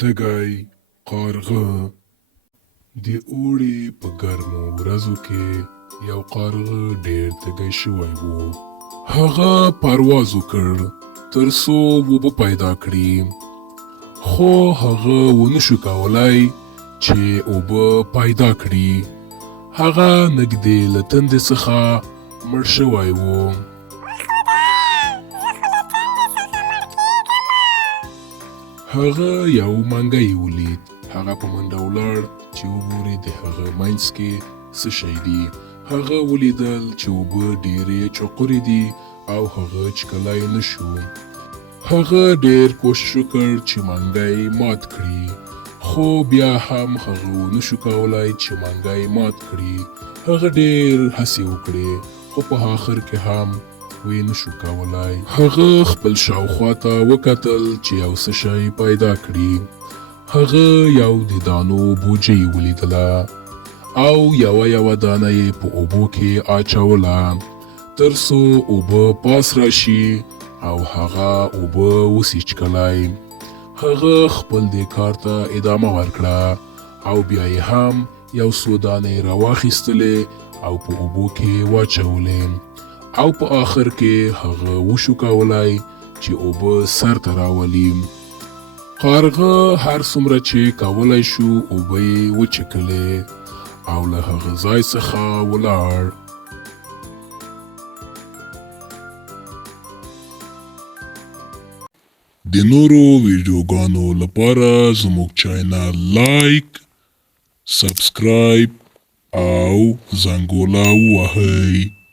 تږی قارغه. د اوړي په ګرمو ورځو کې یو قارغه ډېر تږی شوی و. هغه پرواز وکړ تر څو اوبه پیدا کړي، خو هغه ونشو کولی چې اوبه پیدا کړي. هغه نږدې له تندې څخه مړ شوی و. هغه یو منګی ولید. هغه په منډه ولاړ چې وګوري د هغه منځ کې څه شی دي. هغه ولیدل چې اوبه ډېرې چقورې دي او هغه چکلی نشو. هغه ډېر کوشش وکړ چې منګی مات کړي، خو بیا هم هغه ونشو کولی چې منګی مات کړي. هغه ډېر هڅې وکړې، خو په آخر کې هم وی نشو کولی. هغه خپل شاوخوا ته وکتل چې یو څه شی پیدا کړي. هغه یو د دانو بوجۍ ولیدله او یوه دانه یې په اوبو کې اچوله تر څو اوبه پاس راشي او هغه اوبه وسي چکلی. هغه خپل دې کار ته ادامه ورکړه او بیا یې هم یو څو دانې راواخیستلې او په اوبو کې واچولې او په آخر کې هغه وشو کولی چې اوبه سر ته راولي. قارغه هر څومره چې کولی شو اوبه یې وچکلې او له هغه ځای څخه ولاړ. د نورو ویډیوګانو لپاره زموږ چینل لایک، سبسکرایب او زنګوله ووهئ.